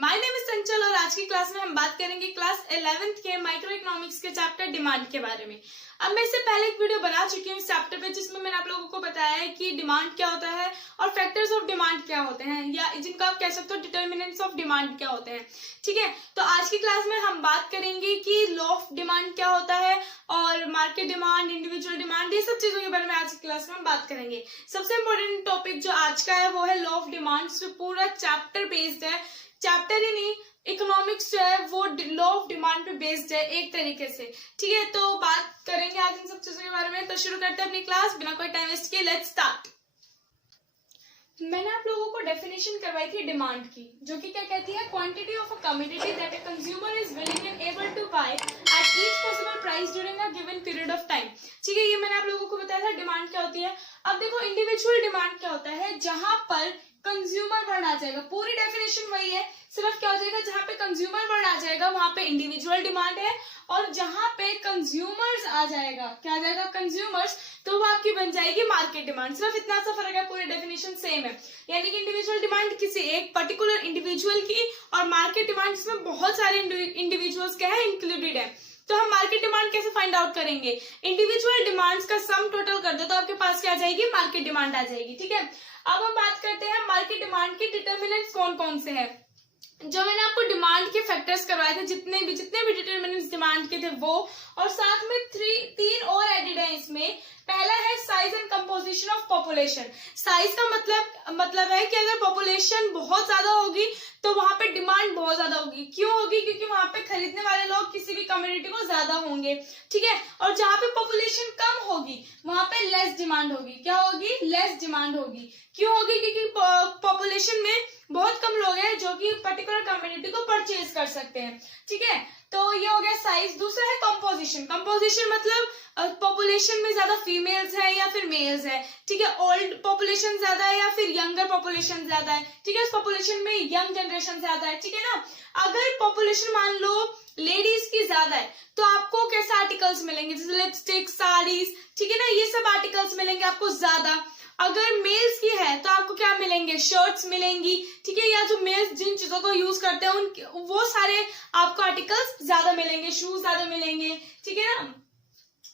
My name is चंचल और आज की क्लास में हम बात करेंगे क्लास 11th के माइक्रो इकोनॉमिक्स के चैप्टर डिमांड के बारे में। अब मैं इससे पहले एक वीडियो बना चुकी हूँ इस चैप्टर पे, जिसमें मैंने आप लोगों को बताया है कि डिमांड क्या होता है और फैक्टर्स ऑफ डिमांड क्या होते हैं, या जिनको आप कह सकते हो डिटर्मिनेंट्स ऑफ डिमांड क्या होते हैं। ठीक है, तो आज की क्लास में हम बात करेंगे कि लॉ ऑफ डिमांड क्या होता है और मार्केट डिमांड, इंडिविजुअल डिमांड, ये सब चीजों के बारे में आज की क्लास में हम बात करेंगे। सबसे इंपॉर्टेंट टॉपिक जो आज का है वो है लॉ ऑफ डिमांड। पूरा चैप्टर बेस्ड है, चैप्टर ही नहीं, इकोनॉमिक्स जो है वो लॉ ऑफ डिमांड पे बेस्ड है एक तरीके से। ठीक है, तो बात करेंगे आज इन सब चीजों के बारे में। तो शुरू करते हैं अपनी क्लास बिना कोई टाइम वेस्ट किए। Let's start. मैंने आप लोगों को डेफिनेशन करवाई थी डिमांड की, जो कि क्या कहती है, quantity of a commodity that a consumer is willing and able to buy at each possible price during a given period of time. ठीक है, ये मैंने आप लोगों को बताया था डिमांड क्या होती है। अब देखो, इंडिविजुअल डिमांड क्या होता है, जहां पर कंज्यूमर वर्ड आ जाएगा। पूरी डेफिनेशन वही है, सिर्फ क्या हो जाएगा, जहां पे कंज्यूमर वर्ड आ जाएगा वहां पे इंडिविजुअल डिमांड है, और जहां पे कंज्यूमर्स आ जाएगा, क्या आ जाएगा, कंज्यूमर्स, तो वो आपकी बन जाएगी मार्केट डिमांड। सिर्फ इतना सा फर्क है, पूरी डेफिनेशन सेम है। यानी कि इंडिविजुअल डिमांड किसी एक पर्टिकुलर इंडिविजुअल की, और मार्केट डिमांड जिसमें बहुत सारे इंडिविजुअल्स क्या है, इंक्लूडेड है। तो हम मार्केट डिमांड कैसे फाइंड आउट करेंगे, इंडिविजुअल डिमांड्स का सम टोटल कर दो तो आपके पास क्या आ जाएगी, मार्केट डिमांड आ जाएगी। ठीक है, अब हम बात करते हैं मार्केट डिमांड के डिटर्मिनेंट्स कौन कौन से हैं। जो मैंने आपको डिमांड के फैक्टर्स करवाए थे, जितने भी डिटरमिनेंट्स डिमांड के थे वो, और साथ में तीन और एडेड है इसमें। पहला है size and composition of population. Size का मतलब है कि अगर पॉपुलेशन बहुत ज्यादा होगी तो वहां पे डिमांड बहुत ज्यादा होगी। क्यों होगी, क्योंकि वहां पे खरीदने वाले लोग किसी भी कम्युनिटी को ज्यादा होंगे। ठीक है, और जहां पे पॉपुलेशन कम होगी वहां पे लेस डिमांड होगी। क्या होगी, लेस डिमांड होगी। क्यों होगी, क्योंकि पॉपुलेशन में बहुत कम लोग हैं जो कि पर्टिकुलर कम्युनिटी को परचेज कर सकते हैं। ठीक है, तो ये हो गया साइज। दूसरा है कंपोजिशन। कंपोजिशन मतलब पॉपुलेशन में ज्यादा फीमेल्स है या फिर मेल्स है। ठीक है, ओल्ड पॉपुलेशन ज्यादा है या फिर यंगर पॉपुलेशन ज्यादा है। ठीक है, उस पॉपुलेशन में यंग जनरेशन ज्यादा है। ठीक है ना, अगर पॉपुलेशन मान लो लेडीज की ज्यादा है तो आपको कैसे आर्टिकल्स मिलेंगे, जैसे लिपस्टिक, साड़ीज, ठीक है ना, ये सब आर्टिकल्स मिलेंगे आपको ज्यादा। अगर मेल्स की है तो आपको क्या मिलेंगे, शर्ट्स मिलेंगी। ठीक है, या जो मेल्स जिन चीजों को यूज करते हैं उन वो सारे आपको आर्टिकल्स ज्यादा मिलेंगे, शूज ज्यादा मिलेंगे। ठीक है ना,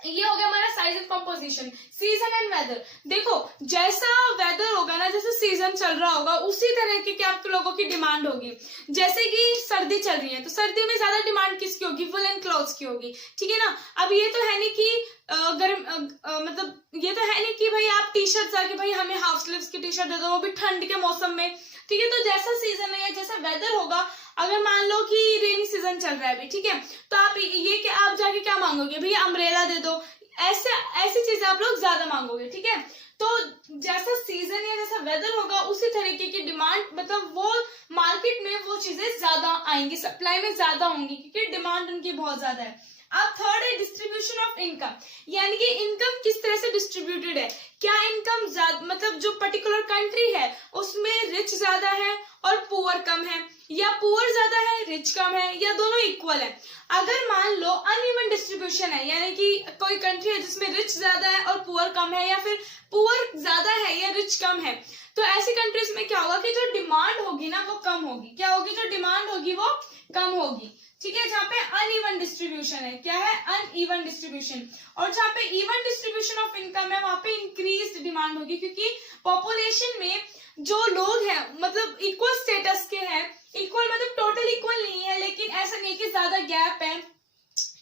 ये हो गया हमारा size and composition. Season and weather, देखो जैसा वेदर होगा ना, जैसे सीजन चल रहा होगा उसी तरह की क्या आपके लोगों की डिमांड होगी। जैसे कि सर्दी चल रही है तो सर्दी में ज्यादा डिमांड किसकी होगी, वुलन क्लॉथ्स की होगी। ठीक है ना, अब ये तो है नहीं कि मतलब ये तो है नहीं कि भाई आप टी शर्ट जाके भाई हमें हाफ स्लीव्स की टी शर्ट दे दो, वो भी ठंड के मौसम में। ठीक है, तो जैसा सीजन है या जैसा वेदर होगा, अगर मान लो कि रेनी सीजन चल रहा है अभी, ठीक है, तो आप ये कि आप जाके क्या मांगोगे, भैया अम्ब्रेला दे दो, ऐसी चीजें आप लोग ज्यादा मांगोगे। ठीक है, तो जैसा सीजन या जैसा वेदर होगा उसी तरीके की डिमांड, मतलब वो मार्केट में वो चीजें ज्यादा आएंगी, सप्लाई में ज्यादा होंगी क्योंकि डिमांड उनकी बहुत ज्यादा है। अब थर्ड है डिस्ट्रीब्यूशन ऑफ इनकम, यानी कि इनकम किस तरह से डिस्ट्रीब्यूटेड है। क्या इनकम ज्यादा, मतलब जो पर्टिकुलर कंट्री है उसमें रिच ज्यादा है और पुअर कम है, या पुअर ज्यादा है रिच कम है, या दोनों इक्वल है। अगर मान लो अनइवन डिस्ट्रीब्यूशन है, यानी कि कोई कंट्री है जिसमें रिच ज्यादा है और पुअर कम है, या फिर पुअर ज्यादा है या रिच कम है, तो ऐसी कंट्रीज में क्या होगा कि जो डिमांड होगी ना वो कम होगी। क्या होगी, जो डिमांड होगी वो कम होगी। ठीक है, जहाँ पे अनइवन डिस्ट्रीब्यूशन है, क्या है, अनइवन डिस्ट्रीब्यूशन। और जहाँ पे इवन डिस्ट्रीब्यूशन ऑफ इनकम है वहां पे इंक्रीज्ड डिमांड होगी, क्योंकि पॉपुलेशन में जो लोग हैं मतलब इक्वल स्टेटस के हैं, इक्वल मतलब टोटल इक्वल नहीं है, लेकिन ऐसा नहीं कि ज्यादा गैप है।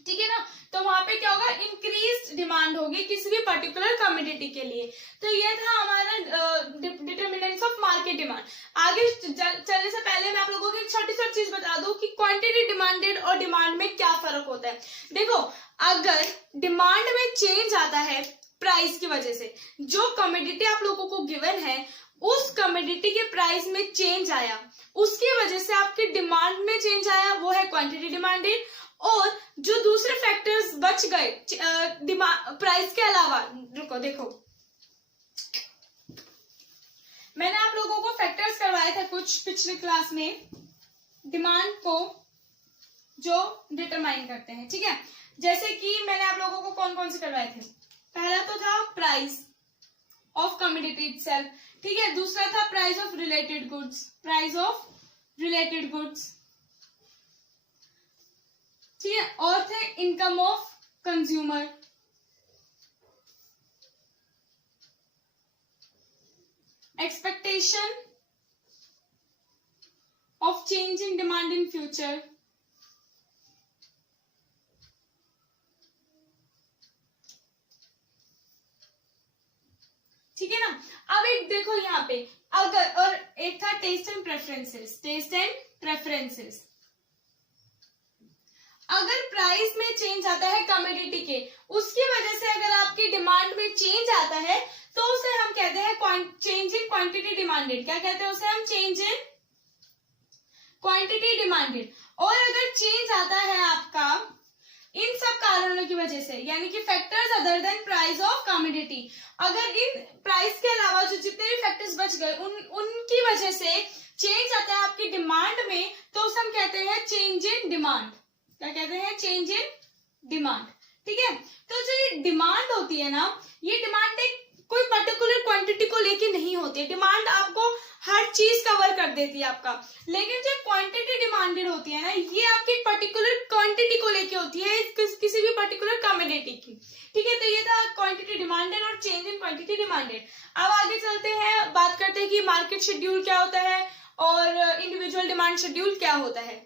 ठीक है ना, तो वहां पे क्या होगा, इंक्रीज डिमांड होगी किसी भी पर्टिकुलर कम्युनिटी के लिए। तो ये था हमारा डिटर्मिनेंट्स ऑफ मार्केट डिमांड। आगे चलने से पहले मैं आप लोगों को एक छोटी सी चीज बता दूं कि क्वांटिटी डिमांडेड और डिमांड में क्या फर्क होता है। देखो, अगर डिमांड में चेंज आता है प्राइस की वजह से, जो कमोडिटी आप लोगों को गिवन है उस कमोडिटी के प्राइस में चेंज आया, उसकी वजह से आपकी डिमांड में चेंज आया, वो है क्वांटिटी डिमांडेड। और जो दूसरे फैक्टर्स बच गए प्राइस के अलावा, रुको देखो मैंने आप लोगों को फैक्टर्स करवाए थे कुछ पिछली क्लास में डिमांड को जो डिटरमाइन करते हैं। ठीक है, जैसे कि मैंने आप लोगों को कौन कौन से करवाए थे। पहला तो था प्राइस ऑफ कमोडिटी इटसेल्फ। ठीक है, दूसरा था price of related goods, price of related goods, ठीक है। और थे income of consumer, expectation of change in demand in future, ठीक है ना। अब एक देखो यहाँ पे अगर, और एक था taste and preferences, taste and preferences. अगर प्राइस में चेंज आता है कमोडिटी के, उसकी वजह से अगर आपकी डिमांड में चेंज आता है तो उसे हम कहते हैं चेंज इन क्वांटिटी डिमांडेड। क्या कहते हैं उसे हम? Change in quantity demanded. और अगर चेंज आता है आपका इन सब कारणों की वजह से, यानी कि factors other than price of commodity, अगर इन प्राइस के अलावा जो जितने भी फैक्टर्स बच गए उनकी वजह से चेंज आता है आपकी डिमांड में, तो उसे हम कहते हैं चेंज इन डिमांड। क्या कहते हैं? चेंज इन डिमांड, ठीक है। तो जो ये डिमांड होती है ना, ये डिमांड एक कोई पर्टिकुलर क्वांटिटी को लेके नहीं होती है। डिमांड आपको हर चीज कवर कर देती है आपका, लेकिन जो क्वांटिटी डिमांडेड होती है ना, ये आपकी पर्टिकुलर क्वांटिटी को लेके होती है, किसी भी पर्टिकुलर कमोडिटी की, ठीक है। तो ये था क्वांटिटी डिमांडेड और चेंज इन क्वांटिटी डिमांडेड। अब आगे चलते हैं, बात करते हैं कि मार्केट शेड्यूल क्या होता है और इंडिविजुअल डिमांड शेड्यूल क्या होता है।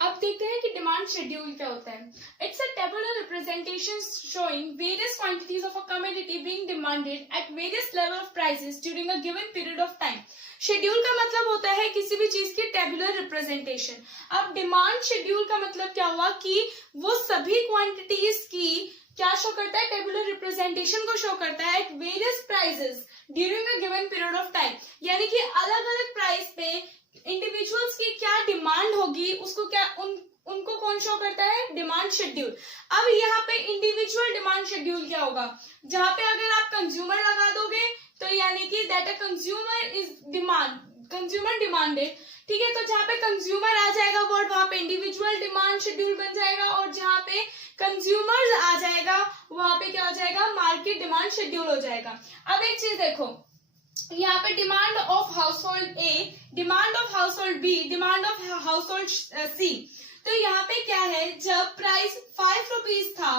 अब देखते हैं कि डिमांड शेड्यूल क्या होता है। It's a tabular representation showing various quantities of a commodity being demanded at various level of prices during a given period of time. Schedule का मतलब होता है किसी भी चीज की टेबुलर रिप्रेजेंटेशन। अब डिमांड शेड्यूल का मतलब क्या हुआ कि वो सभी क्वांटिटीज की क्या शो करता है? टेबुलर रिप्रेजेंटेशन को शो करता है at various prices during a given period of time, यानी कि अलग अलग प्राइस पे इंडिविजुअल्स की क्या डिमांड होगी उसको क्या उनको कौन शो करता है? Demand schedule. अब यहाँ पे इंडिविजुअल डिमांड शेड्यूल क्या होगा? जहां पे अगर आप कंज्यूमर लगा दोगे तो यानी कि that a consumer is demand, consumer demanded, ठीक है। तो जहां पे कंज्यूमर आ जाएगा वर्ड, वहां पे इंडिविजुअल डिमांड शेड्यूल बन जाएगा, और जहां पे कंज्यूमर्स आ जाएगा वहां पे क्या हो जाएगा? मार्केट डिमांड शेड्यूल हो जाएगा। अब एक चीज देखो, यहाँ पे demand of household A, demand of household B, demand of household C. तो यहाँ पे क्या है, जब प्राइस 5 रुपीज था,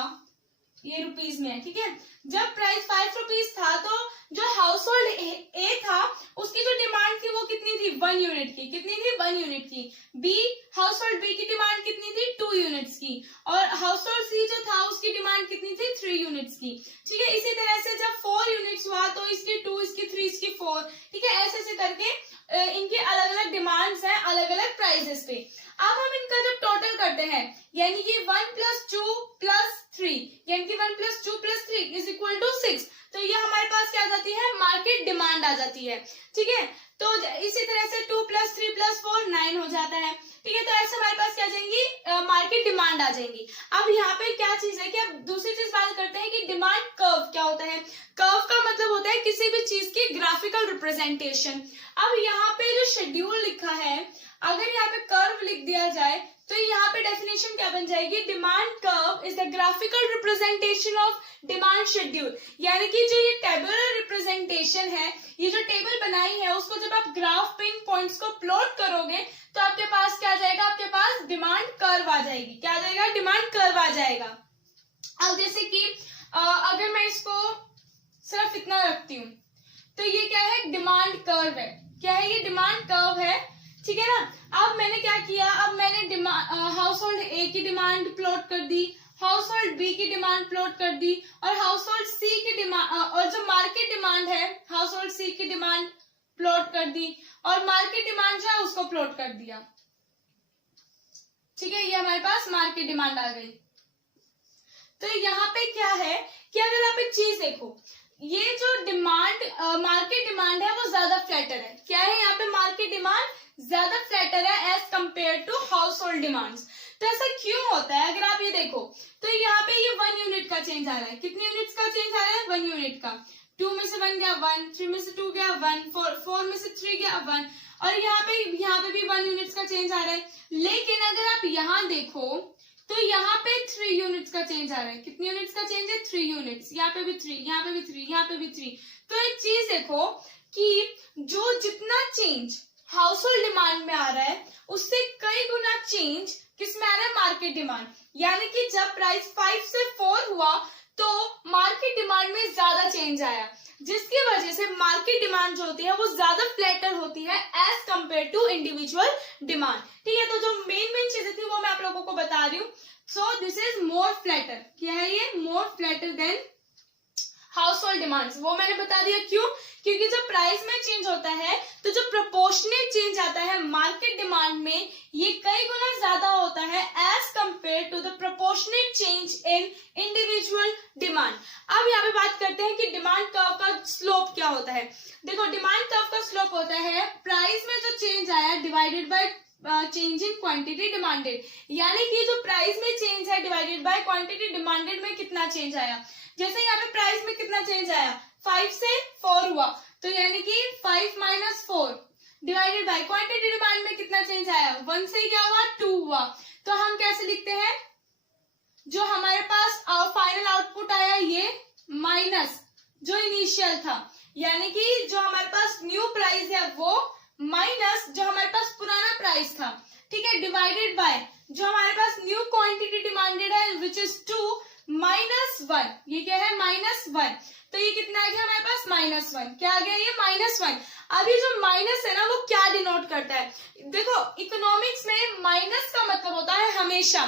ये रुपीज में है, ठीक है। जब प्राइस 5 रुपीज था तो जो हाउसहोल्ड ए था उसकी जो डिमांड थी वो कितनी थी? 1 यूनिट की। कितनी थी? 1 यूनिट की। बी, हाउसहोल्ड बी की डिमांड कितनी थी? 2 यूनिट्स की। और हाउसहोल्ड सी जो था उसकी डिमांड कितनी थी? 3 यूनिट्स की, ठीक है। इसी तरह से जब 4 यूनिट्स हुआ तो इसकी 2, इसकी 3, इसकी 4, ठीक है। ऐसे ऐसे करके इनकी अलग अलग डिमांड्स हैं अलग अलग प्राइसेस पे। अब हम इनका जब टोटल करते हैं, यानी कि 1 + 2 + 3, यानी कि 1 + 2 + 3 = 6, तो ये हमारे पास क्या आ जाती है? मार्केट डिमांड आ जाती है, ठीक है। तो इसी तरह से 2 + 3 + 4 9 हो जाता है, ठीक है। तो ऐसे हमारे पास क्या आ जाएंगी? मार्केट डिमांड आ जाएंगी। अब यहाँ पे क्या चीज है कि अब दूसरी चीज बात करते हैं कि डिमांड कर्व क्या होता है। कर्व का मतलब होता है किसी भी चीज की ग्राफिकल रिप्रेजेंटेशन। अब यहाँ पे जो शेड्यूल लिखा है, अगर यहाँ पे कर्व लिख दिया जाए तो यहाँ पे डेफिनेशन क्या बन जाएगी? Demand curve is the graphical representation of demand schedule, यानी कि जो ये टेबुलर रिप्रेजेंटेशन है, ये जो टेबल बनाई है उसको जब आप ग्राफ पे इन पॉइंट्स को प्लॉट करोगे तो आपके पास क्या आ जाएगा? आपके पास डिमांड कर्व आ जाएगी। क्या आ जाएगा? डिमांड कर्व आ जाएगा। अब जैसे कि अगर मैं इसको सिर्फ इतना रखती हूँ तो ये क्या है? डिमांड कर्व है। क्या है ये? डिमांड कर्व है, ठीक है ना। अब मैंने क्या किया? अब मैंने हाउसहोल्ड ए की डिमांड प्लॉट कर दी, हाउसहोल्ड बी की डिमांड प्लॉट कर दी, और हाउसहोल्ड सी की डिमांड और जो मार्केट डिमांड है हाउसहोल्ड सी की डिमांड प्लॉट कर दी, और मार्केट डिमांड जो है उसको प्लॉट कर दिया, ठीक है। ये हमारे पास मार्केट डिमांड आ गई। तो यहाँ पे क्या है कि अगर आप एक चीज देखो, ये जो डिमांड मार्केट डिमांड है वो ज्यादा फ्लैटर है। क्या है? यहाँ पे मार्केट डिमांड ज्यादा फ्लैटर है as compare to household demands. तो ऐसा क्यों होता है? अगर आप ये देखो तो यहाँ पे ये 1 यूनिट का चेंज आ रहा है। कितनी यूनिट्स का चेंज आ रहा है? 1 यूनिट का। 2 में से 1 गया 1, 3 में से 2 गया 1, 4 में से 3 गया 1, और यहाँ पे भी 1 यूनिट्स का चेंज आ रहा है। लेकिन अगर आप यहाँ देखो तो यहाँ पे 3 यूनिट्स का चेंज आ रहा है। कितनी यूनिट्स का चेंज है? 3 यूनिट्स। यहाँ पे भी 3, यहाँ पे भी 3, यहाँ पे भी 3। तो एक चीज देखो कि जो जितना चेंज हाउस होल्ड डिमांड में आ रहा है उससे कई गुना चेंज किसमें आ रहा है, मार्केट डिमांड। यानी कि जब प्राइस 5 से 4 हुआ तो मार्केट डिमांड में ज्यादा चेंज आया, जिसकी वजह से मार्केट डिमांड जो होती है वो ज्यादा फ्लैटर होती है as compare to individual demand. ठीक है, तो जो मेन चीजें थी वो मैं आप लोगों को बता रही हूँ। So this is more flatter. क्या है ये, more flatter than household demands. वो मैंने बता दिया क्यों, क्योंकि जब प्राइस में चेंज होता है तो जो प्रोपोर्शनेट चेंज आता है मार्केट डिमांड में ये कई गुना ज्यादा होता है as compare to the proportionate change in individual demand. अब यहाँ पे बात करते हैं कि डिमांड कर्व का स्लोप क्या होता है। देखो, डिमांड कर्व का स्लोप होता है प्राइस में जो चेंज आया divided by change in quantity demanded. यानी कि जो प्राइस में चेंज है डिवाइडेड बाय क्वांटिटी डिमांडेड में कितना चेंज आया। जैसे यहाँ पे प्राइस में कितना चेंज आया, 5 से 4 हुआ, तो यानी कि 5 minus 4 divided by quantity demand में कितना चेंज आया, 1 से क्या हुआ, 2 हुआ। तो हम कैसे लिखते हैं, जो हमारे पास फाइनल आउटपुट आया ये माइनस जो इनिशियल था, यानी कि जो हमारे पास न्यू प्राइस है वो माइनस जो हमारे पास पुराना प्राइस था। ठीक है, डिवाइडेड बाय जो हमारे पास न्यू क्वांटिटी डिमांडेड है विच इज 2 माइनस 1। ये क्या है, -1। तो ये कितना आ गया हमारे पास, -1। क्या आ गया ये, -1। अब ये जो माइनस है ना वो क्या डिनोट करता है, देखो इकोनॉमिक्स में माइनस का मतलब होता है हमेशा,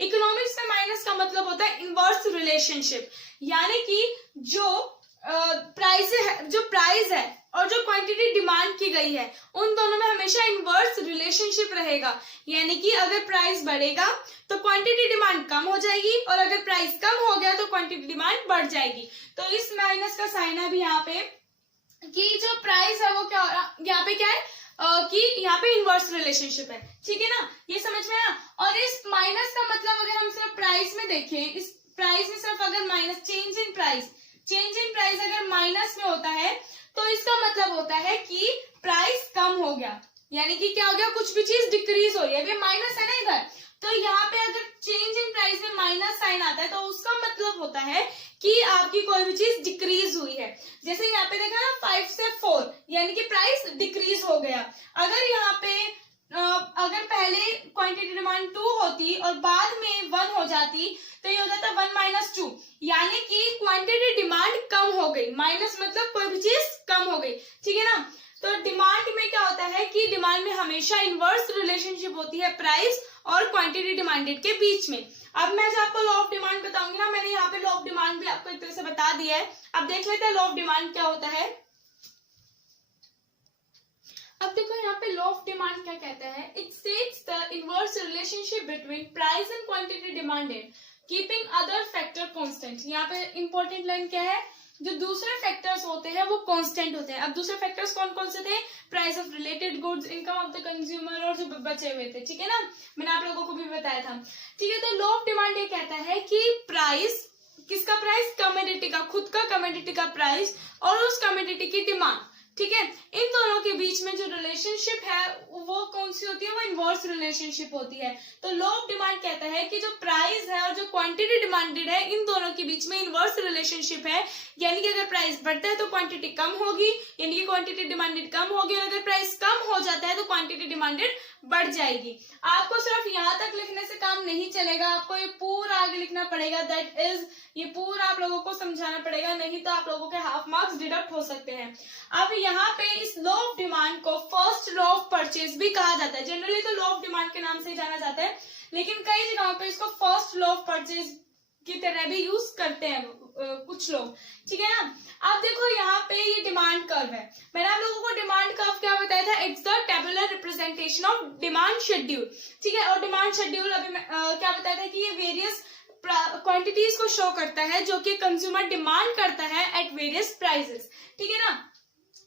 इकोनॉमिक्स में माइनस का मतलब होता है इनवर्स रिलेशनशिप। यानी कि जो प्राइस है और जो क्वांटिटी डिमांड की गई है उन दोनों में हमेशा इनवर्स रिलेशनशिप रहेगा। यानी कि अगर प्राइस बढ़ेगा तो क्वांटिटी डिमांड कम हो जाएगी और अगर प्राइस कम हो गया तो क्वांटिटी डिमांड बढ़ जाएगी। तो इस माइनस का साइन है भी यहाँ पे कि जो प्राइस है वो क्या हो रहा, यहाँ पे क्या है कि यहाँ पे इनवर्स रिलेशनशिप है। ठीक है ना, ये समझ में आया। और इस माइनस का मतलब अगर हम सिर्फ प्राइस में देखें, इस प्राइस में सिर्फ अगर माइनस चेंज इन प्राइस अगर माइनस में होता है तो इसका मतलब होता है कि प्राइस कम हो गया, यानी कि क्या हो गया, कुछ भी चीज डिक्रीज हो रही है। अभी माइनस है ना इधर, तो यहाँ पे अगर चेंज इन प्राइस में माइनस साइन आता है तो उसका मतलब होता है कि आपकी कोई भी चीज डिक्रीज हुई है। जैसे यहाँ पे देखा ना 5 से 4 यानी कि प्राइस डिक्रीज हो गया। अगर यहाँ पे अगर पहले क्वांटिटी डिमांड 2 होती और बाद में 1 हो जाती तो ये हो जाता 1 माइनस 2, यानी कि क्वांटिटी डिमांड कम हो गई। माइनस मतलब कोई भी चीज कम हो गई। ठीक है ना, तो डिमांड में क्या होता है कि डिमांड में हमेशा इनवर्स रिलेशनशिप होती है प्राइस और क्वांटिटी डिमांडेड के बीच में। अब मैं जो आपको लॉ ऑफ डिमांड बताऊंगी ना, मैंने यहाँ पे लॉ ऑफ डिमांड भी आपको एक तरह से बता दिया है। अब देख लेते हैं लॉ ऑफ डिमांड क्या होता है। अब देखो यहाँ पे लॉ ऑफ डिमांड क्या कहता है, it states the inverse relationship between price and quantity demanded keeping other factor constant. यहाँ पे इंपॉर्टेंट लाइन क्या है, जो दूसरे फैक्टर्स होते हैं वो कांस्टेंट होते हैं। अब दूसरे फैक्टर्स कौन कौन से थे, price of related goods, income of the consumer और जो बचे हुए थे। ठीक है ना, मैंने आप लोगों को भी बताया था। ठीक है, तो लॉ ऑफ डिमांड ये कहता है कि प्राइस, किसका प्राइस, कमोडिटी का, खुद का कमोडिटी का प्राइस और उस कमोडिटी की डिमांड, ठीक है, इन दोनों के बीच में जो रिलेशनशिप है वो कौन सी होती है, वो इनवर्स रिलेशनशिप होती है। तो लॉ ऑफ डिमांड कहता है कि जो प्राइस है और जो क्वांटिटी डिमांडेड है इन दोनों के बीच में इनवर्स रिलेशनशिप है। यानी कि अगर प्राइस बढ़ता है तो क्वांटिटी कम होगी, यानी कि क्वांटिटी डिमांडेड कम होगी, और अगर प्राइस कम हो जाता है तो क्वांटिटी डिमांडेड बढ़ जाएगी। आपको सिर्फ यहाँ तक लिखने से काम नहीं चलेगा, आपको ये पूरा आगे लिखना पड़ेगा। दैट इज, ये पूरा आप लोगों को समझाना पड़ेगा, नहीं तो आप लोगों के हाफ मार्क्स डिडक्ट हो सकते हैं। अब यहाँ पे इस लॉ ऑफ डिमांड को फर्स्ट लॉ ऑफ परचेज भी कहा जाता है। जनरली तो लॉ ऑफ डिमांड के नाम से ही जाना जाता है, लेकिन कई जगहों पे इसको फर्स्ट लॉ ऑफ परचेज की तरह भी यूज करते हैं कुछ लोग। ठीक है ना, अब देखो यहाँ पे ये डिमांड कर्व है। मैंने आप लोगों को डिमांड कर्व क्या बताया था, it's the tabular representation of demand schedule. ठीक है, और डिमांड शेड्यूल अभी क्या बताया था कि ये वेरियस क्वांटिटीज को शो करता है जो कि कंज्यूमर डिमांड करता है एट वेरियस प्राइसेस। ठीक है ना,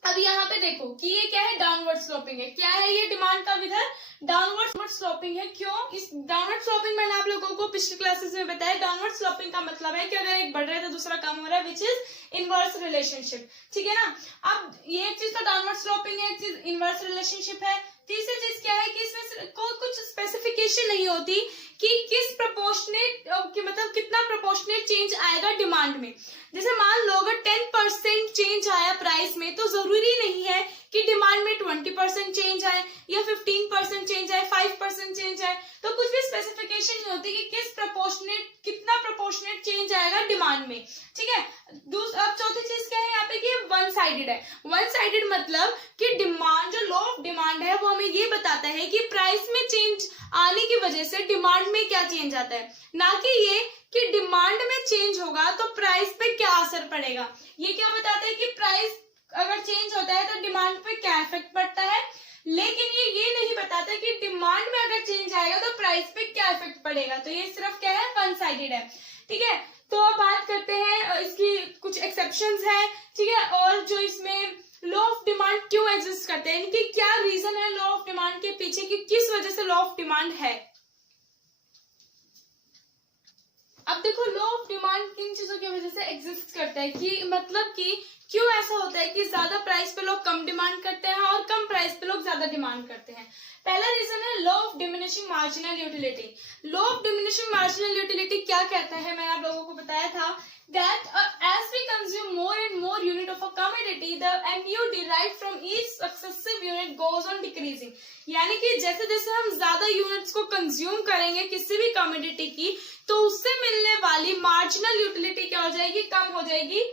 अब यहाँ पे देखो कि ये क्या है, डाउनवर्ड स्लोपिंग है। क्या है ये डिमांड का विधर, डाउनवर्ड स्लोपिंग है। क्यों, इस डाउनवर्ड स्लोपिंग मैंने आप लोगों को पिछले क्लासेस में बताया। डाउनवर्ड स्लोपिंग का मतलब है कि अगर एक बढ़ रहा है तो दूसरा कम हो रहा है, विच इज इनवर्स रिलेशनशिप। ठीक है ना, अब ये चीज तो डाउनवर्ड स्लोपिंग है, एक चीज इनवर्स रिलेशनशिप है। तीसरी चीज क्या है कि इसमें कुछ स्पेसिफिकेशन नहीं होती कि किस प्रोपोर्शनेट, मतलब कितना प्रोपोर्शनेट चेंज आएगा डिमांड में। जैसे मान लो अगर 10% चेंज आया प्राइस में, तो जरूरी नहीं है कि डिमांड में 20% चेंज आए या 15% चेंज आए, 5% चेंज आए। तो कुछ भी स्पेसिफिकेशन नहीं होती कि कितना प्रोपोर्शनेट चेंज आएगा डिमांड में, ठीक है। अब चौथी चीज क्या है यहाँ पे कि वन साइडेड है। वन साइडेड मतलब कि डिमांड, जो लॉ ऑफ डिमांड है वो हमें ये बताता है कि प्राइस में चेंज आने की वजह से डिमांड में क्या चेंज आता है, ना कि ये कि डिमांड में चेंज होगा तो प्राइस पे क्या असर पड़ेगा। ये क्या बताता है कि प्राइस अगर चेंज होता है तो डिमांड पे क्या इफेक्ट पड़ता है, लेकिन ये नहीं बताता कि डिमांड में अगर चेंज आएगा तो प्राइस पे क्या इफेक्ट पड़ेगा। तो ये सिर्फ क्या है, वन साइडेड है, ठीक है। तो अब बात करते हैं इसकी कुछ एक्सेप्शंस है, ठीक है, और जो इसमें लॉ ऑफ डिमांड क्यों एग्जिस्ट करते हैं, इनकी क्या रीजन है लॉ ऑफ डिमांड के पीछे कि किस वजह से लॉ ऑफ डिमांड है। अब देखो लॉ ऑफ डिमांड किन चीजों की वजह से एग्जिस्ट करता है, कि मतलब कि क्यों ऐसा होता है कि ज्यादा प्राइस पे लोग कम डिमांड करते हैं और कम प्राइस पे लोग ज्यादा डिमांड करते हैं। पहला रीजन है law of diminishing marginal utility. Law of diminishing marginal utility क्या कहता है, मैंने आप लोगों को बताया था that as we consume more and more unit of a commodity, the MU derived from each successive unit goes on decreasing। यानी कि जैसे जैसे हम ज्यादा यूनिट्स को कंज्यूम करेंगे किसी भी कमोडिटी की, तो उससे मिलने वाली मार्जिनल यूटिलिटी क्या हो जाएगी, कम हो जाएगी।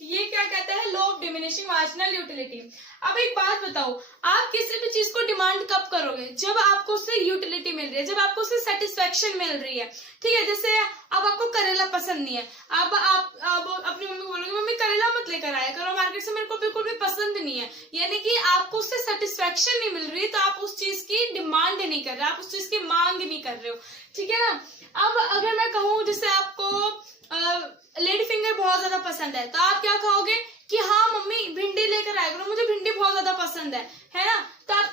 ये क्या कहता है, law of diminishing marginal utility. अब एक बात बताओ, आप किसी भी चीज को डिमांड कब करोगे, जब आपको उससे यूटिलिटी मिल रही है, जब आपको उससे सेटिस्फेक्शन मिल रही है, ठीक है। जैसे अब आपको करेला पसंद नहीं है, अब आप अपनी मम्मी को बोलोगे मम्मी करेला मत लेकर आया करो मार्केट से, मेरे को बिल्कुल भी पसंद नहीं है, यानी कि आपको उससे सेटिस्फेक्शन नहीं मिल रही, तो आप उस चीज की डिमांड नहीं कर रहे, आप उस चीज की मांग नहीं कर रहे हो, ठीक है ना। अब अगर मैं कहूँ जैसे आपको लेडी फिंगर बहुत ज्यादा पसंद है, तो आप क्या कहोगे कि हाँ मम्मी भिंडी लेकर आया करो, मुझे भिंडी बहुत ज्यादा पसंद है ना। तो आप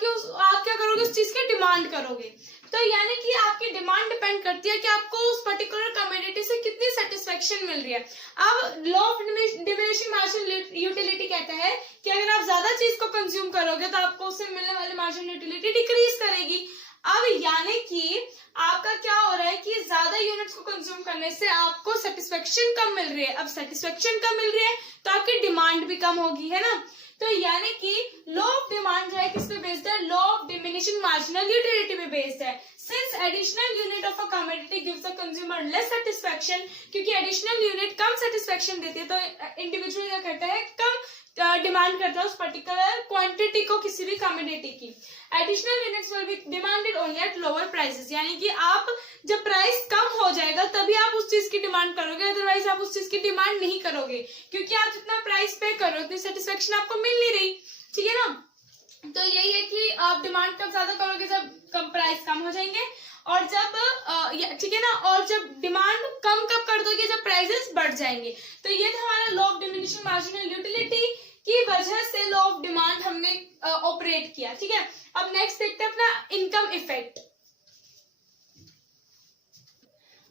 क्या करोगे, उस चीज की डिमांड करोगे। तो यानी कि आपकी डिमांड डिपेंड करती है कि आपको उस पर्टिकुलर कम्युनिटी से कितनी सेटिस्फेक्शन मिल रही है। अब law of diminishing marginal utility कहता है कि अगर आप ज्यादा चीज को कंज्यूम करोगे तो आपको उससे मिलने वाली मार्जिनल यूटिलिटी डिक्रीज करेगी। अब यानी कि आपका क्या हो रहा है कि ज्यादा यूनिट्स को कंज्यूम करने से आपको सेटिस्फेक्शन कम मिल रही है। अब सेटिस्फेक्शन कम मिल रही है तो आपकी डिमांड भी कम होगी, है ना। तो यानी कि लॉ ऑफ डिमांड जो है किस पे बेस्ड है, law of diminishing marginal utility पे बेस्ड है। Since additional unit of a commodity gives the consumer less satisfaction, क्योंकि एडिशनल यूनिट कम सेटिस्फेक्शन देती है तो इंडिविजुअल क्या करता है, कम डिमांड करता है उस पर्टिकुलर क्वांटिटी को किसी भी कमोडिटी की। Additional units will be demanded only at lower prices, यानी कि आप जब प्राइस कम हो जाएगा तभी आप उस चीज की डिमांड करोगे, अदरवाइज आप उस चीज की डिमांड नहीं करोगे, क्योंकि आप जितना प्राइस पे करो उतनी सेटिस्फेक्शन आपको मिल नहीं रही, ठीक है ना। तो यही है कि आप डिमांड कब ज्यादा करोगे, जब कम प्राइस कम हो जाएंगे, और जब ठीक है ना, और जब डिमांड कम कब कर दोगे, जब प्राइसेस बढ़ जाएंगे। तो ये था हमारा law of diminishing marginal utility की वजह से लॉ ऑफ डिमांड हमने ऑपरेट किया, ठीक है। अब नेक्स्ट देखते हैं अपना इनकम इफेक्ट।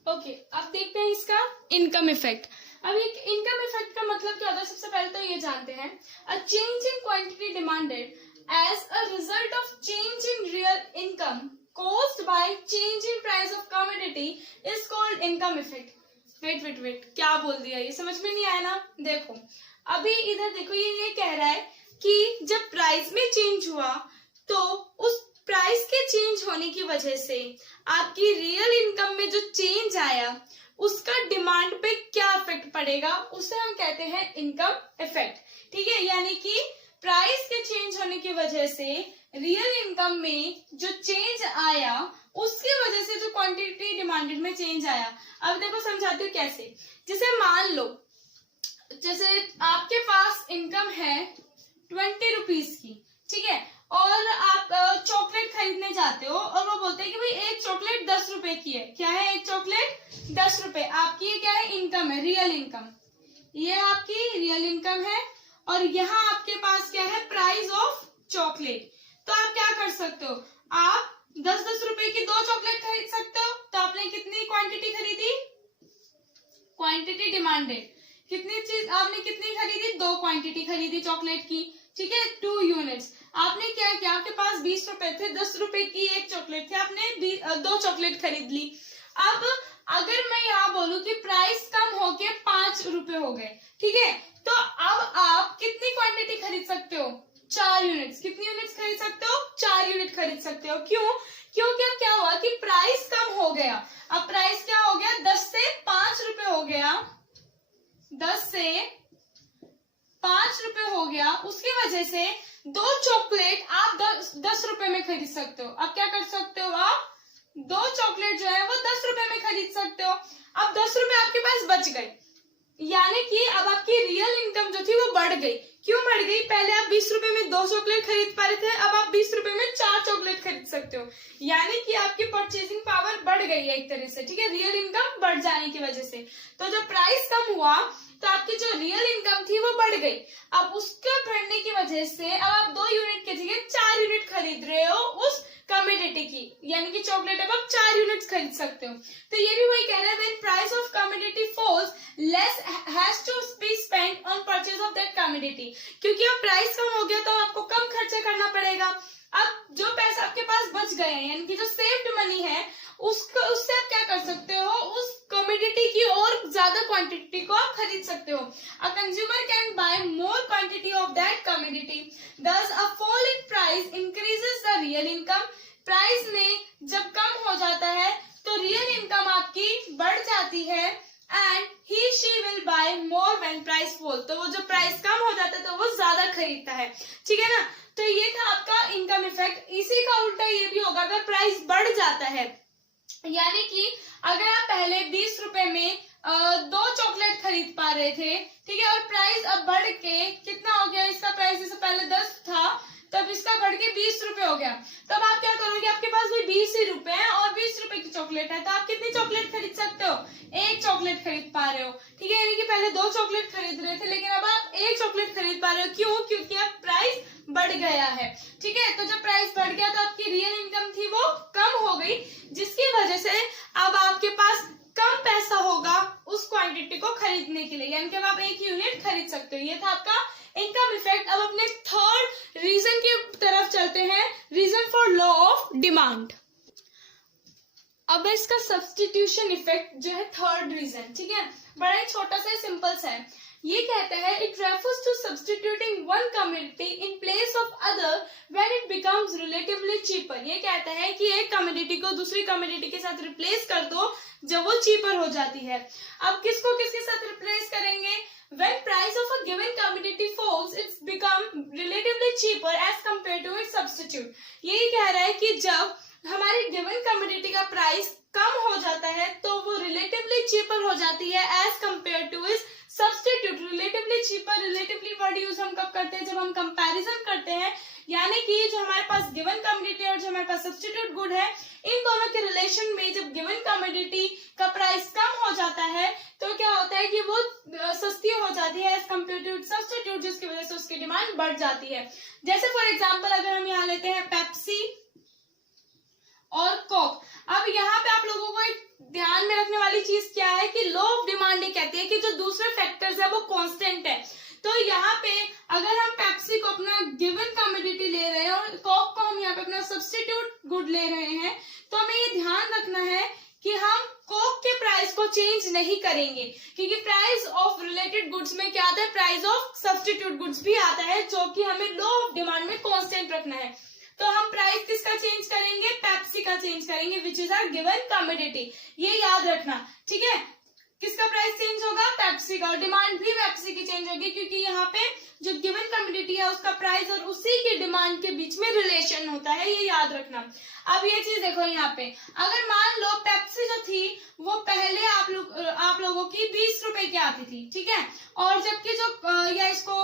ओके, अब देखते हैं इसका इनकम इफेक्ट। अब एक इनकम इफेक्ट का मतलब क्या होता है, सबसे पहले तो ये जानते हैं, a change in quantity demanded as a result of change in real income caused by change in price of commodity is called income effect। Wait क्या बोल दिया, ये समझ में नहीं आया ना। देखो अभी इधर देखो, ये कह रहा है कि जब प्राइस में चेंज हुआ तो उस प्राइस के चेंज होने की वजह से आपकी रियल इनकम में जो चेंज आया उसका डिमांड पे क्या इफेक्ट पड़ेगा, उसे हम कहते हैं इनकम इफेक्ट, ठीक है। यानी कि प्राइस के चेंज होने की वजह से रियल इनकम में जो चेंज आया उसकी वजह से जो क्वांटिटी डिमांडेड में चेंज आया। अब देखो समझाती हूँ कैसे। जैसे मान लो जैसे आपके पास इनकम है 20 रुपीज की, ठीक है, और आप चॉकलेट खरीदने जाते हो और वो बोलते हैं कि भाई एक चॉकलेट 10 रुपए की है। क्या है, एक चॉकलेट 10 रुपए। आपकी क्या है, इनकम है, रियल इनकम। ये आपकी रियल इनकम है और यहाँ आपके पास क्या है, प्राइस ऑफ चॉकलेट। तो आप क्या कर सकते हो, आप 10-10 रुपए की 2 चॉकलेट खरीद सकते हो। तो आपने कितनी क्वांटिटी खरीदी, क्वांटिटी डिमांडेड, कितनी चीज आपने कितनी खरीदी, 2 क्वांटिटी खरीदी चॉकलेट की, ठीक है, 2 यूनिट्स। आपने क्या किया, आपके पास 20 रुपए थे, 10 रुपए की एक चॉकलेट थी, आपने 2 चॉकलेट खरीद ली। अब अगर मैं यहाँ बोलूं कि प्राइस कम होके 5 रुपए हो गए, ठीक है, तो अब आप कितनी क्वांटिटी खरीद सकते हो? 4 यूनिट्स। कितनी यूनिट्स खरीद सकते हो? 4 यूनिट खरीद सकते हो। क्यों? क्योंकि अब क्या हुआ कि प्राइस कम हो गया। अब प्राइस क्या हो गया? 10 से 5 रुपए हो गया, 10 से 5 रुपए हो गया। उसकी वजह से 2 चॉकलेट आप 10 रुपए में खरीद सकते हो। अब क्या कर सकते हो? आप 2 चॉकलेट जो है वो 10 रुपए में खरीद सकते हो। अब 10 रुपए आपके पास बच गए, यानी कि अब आपकी रियल इनकम जो थी वो बढ़ गई। क्यों बढ़ गई? पहले आप 20 रुपए में 2 चॉकलेट खरीद पा रहे थे, अब आप 20 रुपए में 4 चॉकलेट खरीद सकते हो, यानी कि आपकी परचेसिंग पावर बढ़ गई है एक तरह से, ठीक है, रियल इनकम बढ़ जाने की वजह से। तो जब प्राइस कम हुआ तो आपकी जो रियल इनकम थी वो बढ़ गई। अब उसके बढ़ने की वजह से अब आप 2 यूनिट के जगह 4 यूनिट खरीद रहे हो उस कमोडिटी की, यानी कि चॉकलेट अब आप 4 यूनिट्स खरीद सकते हो। तो ये भी वही कह रहा है, when price of commodity falls less has to be spent on purchase of that commodity. क्योंकि अब प्राइस कम हो गया तो आपको कम खर्चा करना पड़ेगा। अब जो पैसा आपके पास बच गए हैं, यानी कि जो सेव्ड मनी है, उससे आप क्या कर सकते हो? उस कमोडिटी की और ज्यादा क्वांटिटी को आप खरीद सकते हो। A consumer can buy more quantity of that commodity, thus a fall in price increases the real income. Price में जब कम हो जाता है तो रियल इनकम आपकी बढ़ जाती है, and he she will buy more when price fall. तो वो जब प्राइस कम हो जाता है तो वो ज्यादा खरीदता है, ठीक है ना। तो ये था आपका इनकम इफेक्ट। इसी का उल्टा ये भी होगा अगर प्राइस बढ़ जाता है, यानी कि अगर आप पहले 20 रुपए में 2 चॉकलेट खरीद पा रहे थे, ठीक है, और प्राइस अब बढ़ के कितना हो गया? इसका प्राइस जैसे पहले 10 था, तब इसका बढ़ के 20 रुपए हो गया। तब आप क्या करोगे? आपके पास भी 20 ही रुपए है और 20 रुपए की चॉकलेट है, तो आप कितनी चॉकलेट खरीद सकते हो? 1 चॉकलेट खरीद पा रहे हो, ठीक है, यानी कि पहले 2 चॉकलेट खरीद रहे थे, लेकिन अब आप 1 चॉकलेट खरीद पा रहे हो। क्यों? क्योंकि अब प्राइस बढ़ गया है, ठीक है। तो जब प्राइस बढ़ गया तो आपकी रियल इनकम थी वो कम हो गई, जिसकी वजह से अब आपके पास कम पैसा होगा उस क्वांटिटी को खरीदने के लिए, यानी कि अब आप 1 यूनिट खरीद सकते हो। ये था आपका इनकम इफेक्ट। अब अपने थर्ड रीजन की तरफ चलते हैं, reason for law of demand. अब इसका सब्स्टिट्यूशन इफेक्ट जो है थर्ड रीजन, ठीक है, बड़ा ही छोटा सा सिंपल सा है। ये कहता है it refers to substituting one commodity in place of other when it becomes relatively cheaper. ये कहता है कि एक कमोडिटी को दूसरी कमोडिटी के साथ रिप्लेस कर दो जब वो चीपर हो जाती है। अब किसको किसके साथ रिप्लेस करेंगे? When price of a given commodity falls, it's become relatively cheaper as compared to its substitute. यही कह रहा है कि जब हमारी गिवन कमोडिटी का प्राइस कम हो जाता है तो वो रिलेटिवली चीपर हो जाती है as compare to is substitute. Relatively cheaper, relatively word use हम कब करते हैं? जब हम कंपैरिजन करते हैं, यानी कि जो हमारे पास गिवन कमोडिटी और जो हमारे पास सब्स्टिट्यूट गुड है, इन दोनों के रिलेशन में जब गिवन कमोडिटी का प्राइस कम हो जाता है तो क्या होता है कि वो सस्ती हो जाती है एज कंपेयर टू सब्स्टिट्यूट, जिसकी वजह से उसकी डिमांड बढ़ जाती है। जैसे फॉर एग्जांपल अगर हम यहाँ लेते हैं पेप्सी और कोक। अब यहाँ पे आप लोगों को एक ध्यान में रखने वाली चीज क्या है कि लॉ ऑफ डिमांड ये कहती है कि जो दूसरे फैक्टर्स है वो कांस्टेंट है। तो यहाँ पे अगर हम पेप्सी को अपना गिवन कमोडिटी ले रहे हैं और कोक को हम यहाँ पे अपना सब्स्टिट्यूट गुड ले रहे हैं, तो हमें ये ध्यान रखना है कि हम कोक के प्राइस को चेंज नहीं करेंगे, क्योंकि प्राइस ऑफ रिलेटेड गुड्स में क्या आता है? प्राइस ऑफ सब्स्टिट्यूट गुड्स भी आता है, जो कि हमें लॉ ऑफ डिमांड में कांस्टेंट रखना है। तो हम प्राइस किसका चेंज करेंगे? पेप्सी का चेंज करेंगे, which is our given commodity. ये याद रखना, ठीक है। किसका प्राइस चेंज होगा? पेप्सी का। और डिमांड भी पेप्सी की चेंज होगी, क्योंकि यहाँ पे जो गिवन कमोडिटी है उसका प्राइस और उसी की डिमांड के बीच में रिलेशन होता है, ये याद रखना। अब ये चीज देखो यहाँ पे, अगर मान लो पेप्सी जो थी वो पहले आप लोगों की 20 रुपए की आती थी, ठीक है, और जबकि जो या इसको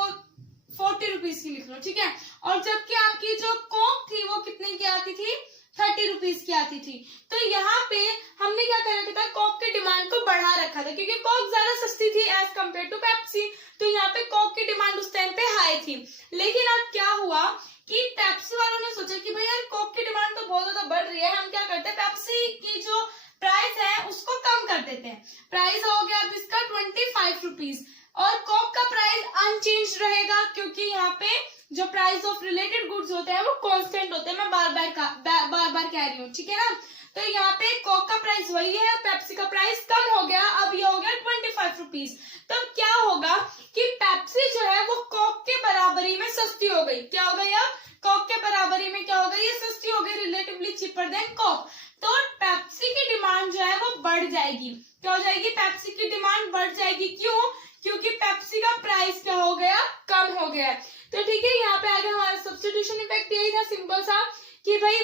40 रुपीज की लिख लो, ठीक है, और जबकि आपकी जो कोक थी वो कितने की आती थी? 30 रुपीज की आती थी। तो यहाँ पे हमने क्या कर रखा था? कोक के डिमांड को बढ़ा रखा था, क्योंकि कोक ज्यादा सस्ती थी एज कम्पेयर टू पेप्सी। तो यहाँ पे कोक की डिमांड उस टाइम पे हाई थी। लेकिन अब क्या हुआ कि पेप्सी वालों ने सोचा कि भाई यार कोक की डिमांड तो बहुत ज्यादा बढ़ रही है, हम क्या करते हैं पेप्सी की जो प्राइस है उसको कम कर देते हैं। प्राइस हो गया अब इसका 25 रुपीज और कोक का प्राइस अनचेंज रहेगा, क्योंकि यहाँ पे जो प्राइस ऑफ रिलेटेड गुड्स होते हैं वो कांस्टेंट होते हैं, मैं बार बार कह रही हूँ, ठीक है ना। तो यहाँ पे कोक का प्राइस वही है, पेप्सी का प्राइस कम हो गया, अब ये हो गया 25 रुपीज। तब क्या होगा कि पेप्सी जो है वो कोक के बराबरी में सस्ती हो गई। क्या हो गई अब? कोक के बराबरी में क्या हो गई? ये सस्ती हो गई, रिलेटिवली चीपर देन कोक। तो पेप्सी की डिमांड जो है वो बढ़ जाएगी। क्या हो जाएगी? पेप्सी की डिमांड बढ़ जाएगी। क्यों? क्योंकि पेप्सी का प्राइस क्या हो गया? कम हो गया। तो ठीक है, यहाँ पे आगे हमारा सब्स्टिट्यूशन इफेक्ट यही था, सिंपल सा, कि भाई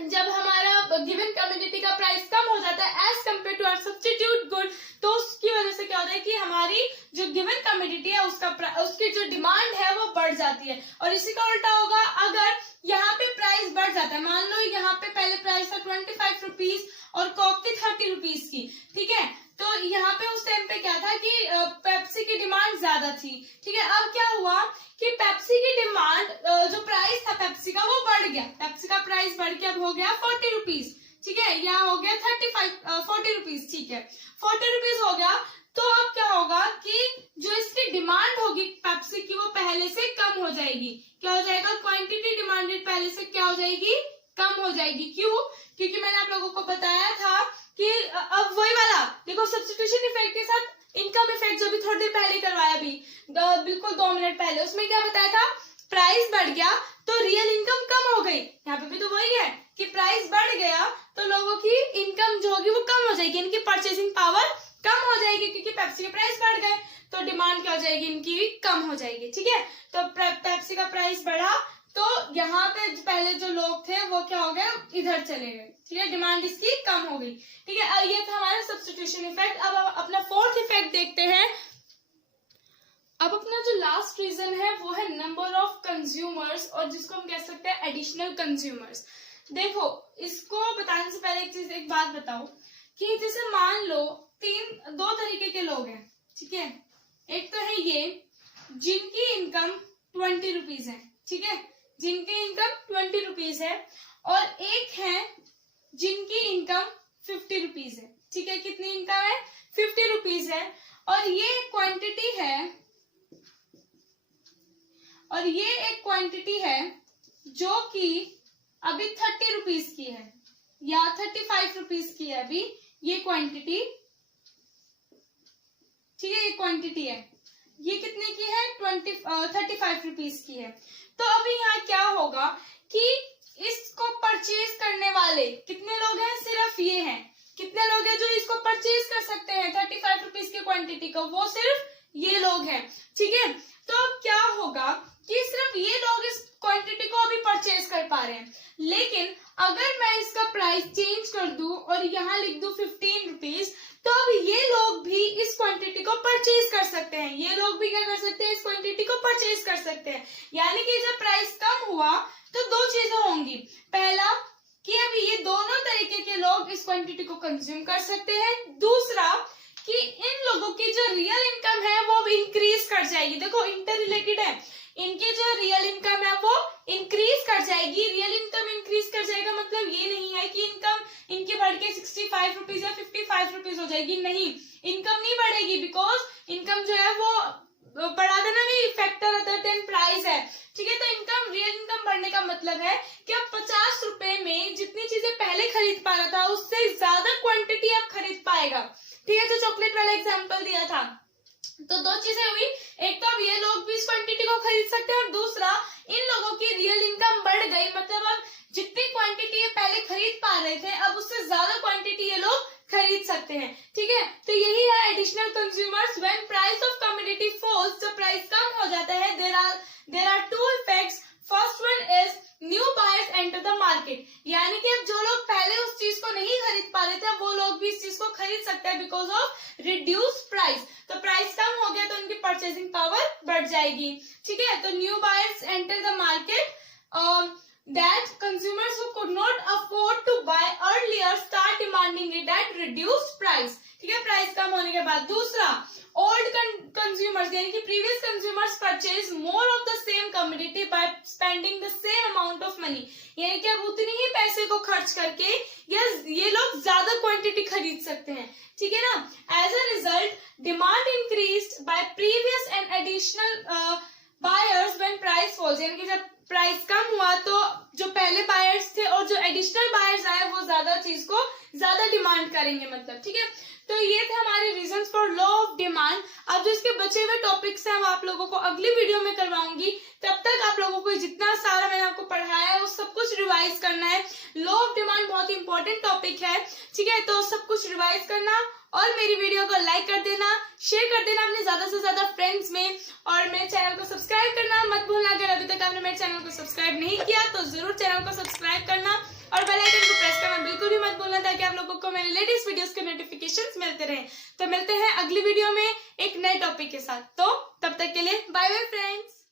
जब हमारा गिवन कम्युनिटी का प्राइस कम हो जाता है as compare to our substitute good, तो उसकी वजह से क्या होता है कि हमारी जो गिवन कम्युनिटी है उसकी जो डिमांड है वो बढ़ जाती है। और इसी का उल्टा होगा, अगर यहाँ पे प्राइस बढ़ जाता है, मान लो यहाँ पे पहले प्राइस था 25 रुपीज और कोक थी 30 रुपीज की, ठीक है। तो यहाँ पे उस टाइम पे क्या था कि पेप्सी की डिमांड ज्यादा थी, ठीक है। अब क्या हुआ कि पेप्सी की डिमांड, जो प्राइस था पेप्सी का वो बढ़ गया, पेप्सी का प्राइस बढ़ के अब हो गया 40 रुपीज, ठीक है। यहाँ हो गया 40 रुपीज, ठीक है, 40 रुपीज हो गया। तो अब क्या होगा कि जो इसकी डिमांड होगी पेप्सी की वो पहले से कम हो जाएगी। क्या हो जाएगा? क्वांटिटी डिमांडेड पहले से क्या हो जाएगी? कम हो जाएगी। क्यों? क्योंकि मैंने आप लोगों को बताया था कि अब वही वाला देखो, सब्स्टिट्यूशन इफेक्ट के साथ इनकम इफेक्ट जो भी थोड़ी देर पहले करवाया, अभी बिल्कुल 2 मिनट पहले, उसमें क्या बताया था? प्राइस बढ़ गया तो रियल इनकम कम हो गई। यहाँ पे भी तो वही है कि प्राइस बढ़ गया तो लोगों की इनकम जो होगी वो कम हो जाएगी, इनकी परचेसिंग पावर कम हो जाएगी, क्योंकि पेप्सी के प्राइस बढ़ गए तो डिमांड क्या हो जाएगी? इनकी भी कम हो जाएगी, ठीक है। तो पेप्सी का प्राइस बढ़ा तो यहाँ पे पहले जो लोग थे वो क्या हो गए? इधर चले गए, ठीक है, डिमांड इसकी कम हो गई, ठीक है। ये था हमारा सब्स्टिट्यूशन इफेक्ट। अब अपना फोर्थ इफेक्ट देखते हैं। अब अपना जो लास्ट रीजन है वो है नंबर ऑफ कंज्यूमर्स, और जिसको हम कह सकते हैं एडिशनल कंज्यूमर्स। देखो, इसको बताने से पहले एक बात बताओ कि जैसे मान लो 2 तरीके के लोग हैं, ठीक है। एक तो है ये जिनकी इनकम 20 रुपीज है, ठीक है, जिनकी इनकम 20 रुपीज है, और एक है जिनकी इनकम 50 रुपीज है, ठीक है। कितनी इनकम है? 50 रुपीज है, और ये एक क्वांटिटी है जो कि अभी 30 रुपीज की है या 35 रुपीज की है अभी ये क्वांटिटी, ठीक है। ये क्वांटिटी है, ये कितने की है? 35 रुपीज की है। तो अभी यहाँ क्या होगा कि इसको परचेज करने वाले कितने लोग हैं? सिर्फ ये हैं। कितने लोग हैं जो इसको परचेज कर सकते हैं 35 रुपीज की क्वांटिटी को? वो सिर्फ ये लोग हैं, ठीक है। तो अब क्या होगा कि सिर्फ ये लोग इस क्वांटिटी को अभी परचेज कर पा रहे हैं, लेकिन अगर मैं इसका प्राइस चेंज कर दूं और यहाँ लिख दूं 15 रुपीज, तो अब ये लोग भी इस क्वांटिटी को परचेज कर सकते हैं। ये लोग भी क्या कर सकते हैं? इस क्वांटिटी को परचेज कर सकते हैं। यानी कि जब प्राइस कम हुआ तो 2 चीजें होंगी। पहला कि अभी ये दोनों तरीके के लोग इस क्वांटिटी को कंज्यूम कर सकते हैं। दूसरा कि इन लोगों की जो रियल इनकम है वो इंक्रीज कर जाएगी। देखो, इंटर रिलेटेड है, इनकी जो रियल इनकम है वो इंक्रीज कर जाएगी। रियल इनकम इंक्रीज कर जाएगा मतलब ये नहीं है कि इनकम इनकी बढ़ के 65 रुपीज या 55 रुपीज हो जाएगी, नहीं, इनकम नहीं बढ़ेगी, बिकॉज इनकम जो है वो बढ़ा देना भी फैक्टर अदर देन प्राइस है, ठीक है। तो इनकम, रियल इनकम बढ़ने का मतलब है कि अब 50 रुपए में जितनी चीजें पहले खरीद पा रहा था उससे ज्यादा क्वांटिटी अब खरीद पाएगा, ठीक है। जो चॉकलेट वाला एग्जाम्पल दिया था, तो 2 चीजें हुई, एक तो अब ये लोग भी इस क्वांटिटी को खरीद सकते हैं, और दूसरा इन लोगों की रियल इनकम बढ़ गई, मतलब अब जितनी क्वांटिटी ये पहले खरीद पा रहे थे अब उससे ज्यादा क्वांटिटी ये लोग खरीद सकते हैं, ठीक है। तो यही है additional consumers. When price of commodity falls, जब प्राइस कम हो जाता है, there are 2 effects. First one is new buyers enter the market, यानी कि अब जो लोग पहले उस चीज को नहीं खरीद पा रहे थे वो लोग भी इस चीज को खरीद सकते हैं बिकॉज ऑफ रिड्यूस प्राइस। तो प्राइस कम हो गया तो उनकी परचेसिंग पावर बढ़ जाएगी, ठीक है। तो new buyers enter the market, that consumers who could not afford to buy earlier start demanding it at reduced price, ठीक है, प्राइस कम होने के बाद। दूसरा, old consumers यानी कि previous consumers purchase more of the same commodity by spending the same amount of money, यानी कि अब उतनी ही पैसे को खर्च करके ये लोग ज्यादा क्वांटिटी खरीद सकते हैं, ठीक है ना। As a result, demand increased by previous and additional buyers when price price falls, यानी कि जब प्राइस कम हुआ तो जो पहले बायर्स थे और जो एडिशनल बायर्स आए वो ज्यादा चीज को ज्यादा डिमांड करेंगे, मतलब ठीक है। तो ये थे हमारे reasons for law of demand. अब जो इसके बचे हुए टॉपिक्स हैं वो आप लोगों को अगली वीडियो में करवाऊंगी। तब तक आप लोगों को जितना सारा मैंने आपको पढ़ाया है वो सब कुछ रिवाइज करना है। लॉ ऑफ डिमांड बहुत ही इंपॉर्टेंट टॉपिक है, ठीक है। तो सब कुछ रिवाइज करना और मेरी वीडियो को लाइक कर देना, शेयर कर देना अपने ज्यादा से ज्यादा फ्रेंड्स में, और मेरे चैनल को सब्सक्राइब करना मत भूलना। अगर अभी तक आपने मेरे चैनल को सब्सक्राइब नहीं किया तो जरूर चैनल को सब्सक्राइब करना और बेल आइकन को प्रेस करना बिल्कुल भी मत भूलना, ताकि आप लोगों को मेरे लेटेस्ट वीडियोस के नोटिफिकेशंस मिलते रहे। तो मिलते हैं अगली वीडियो में एक नए टॉपिक के साथ। तो तब तक के लिए बाय बाय फ्रेंड्स।